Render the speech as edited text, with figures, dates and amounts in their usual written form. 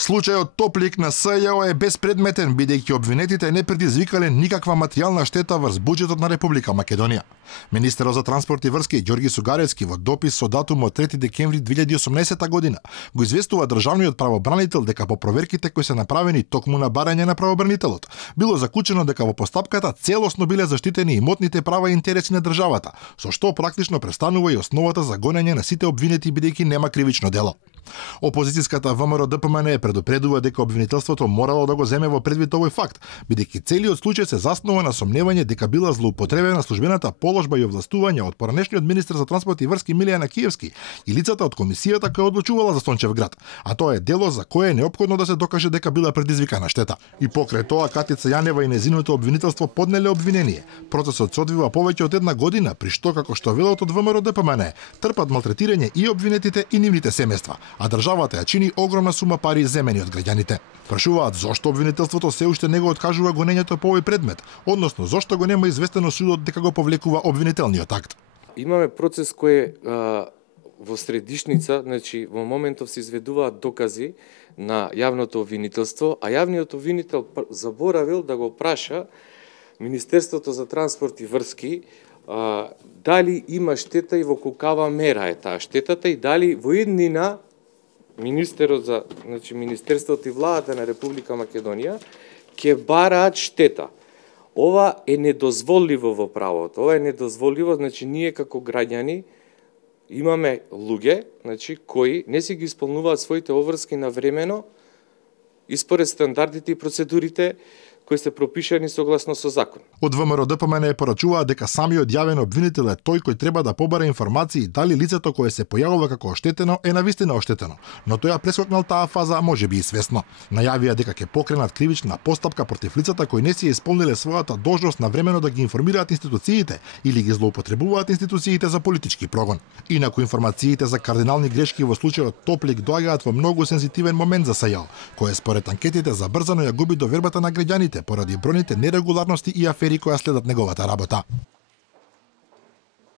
Случајот Топлик на СЈО е безпредметен, бидејќи обвинетите не предизвикале никаква материјална штета врз буџетот на Република Македонија. Министерот за транспорт и врски Ѓорги Сугаревски во допис со датум од 3 декември 2018 година го известува државниот правобранител дека по проверките кои се направени токму на барање на правобранителот, било заклучено дека во постапката целосно биле заштитени имотните права и интереси на државата, со што практично престанува и основата за гонење на сите обвинети бидејќи нема кривично дело. Опозицијската ВМРО-ДПМН предупредува дека обвинителството морало да го земе во предвид овој факт, бидејќи целиот случај се заснова на сомневање дека била злоупотребена службената положба и овластувања од поранешниот министер за транспорт и врски Милијана Киевски и лицата од комисијата која одлучувала за Сончев град, а тоа е дело за кое е неопходно да се докаже дека била предизвикана штета. И покрај тоа Катица Јанева и незиното обвинителство поднеле обвинение. Процесот се одвива повеќе од една година, при што, како што велат од ВМРО-ДПМН, трпат малтретирање и обвинетите и нивните семејства, а државата ја чини огромна сума пари земени од граѓаните. Прашуваат зошто обвинителството се уште не го откажува гонењето по овој предмет, односно зошто го нема известено судот дека го повлекува обвинителниот акт. Имаме процес кој во средишница, значи во моментов се изведуваат докази на јавното обвинителство, а јавниот обвинител заборавил да го праша Министерството за транспорт и врски дали има штета и во колкава мера е таа штетата и дали во иднина Министерството и владата на Република Македонија ќе бараат штета. Ова е недозволиво во правото. Ова е недозволиво, значи ние како граѓани имаме луѓе, значи кои не си ги исполнуваат своите обврски навремено и според стандардите и процедурите кои се пропишани согласно со закон. Од ВМРО-ДПМН порачуваат дека самиот јавен обвинител е тој кој треба да побара информации дали лицето кое се појавува како оштетено е навистина оштетено, но тој ја прескокнал таа фаза можеби и свесно. Најавија дека ќе покренат кривична постапка против лицата кои не си исполниле својата должност навремено да ги информираат институциите или ги злоупотребуваат институциите за политички прогон. Инаку информациите за кардинални грешки во случајот Топлик доаѓаат во многу сензитивен момент за СЈО, кој според анкетите забрзано ја губи довербата на граѓаните поради бројните нерегуларности и афери кои следат неговата работа.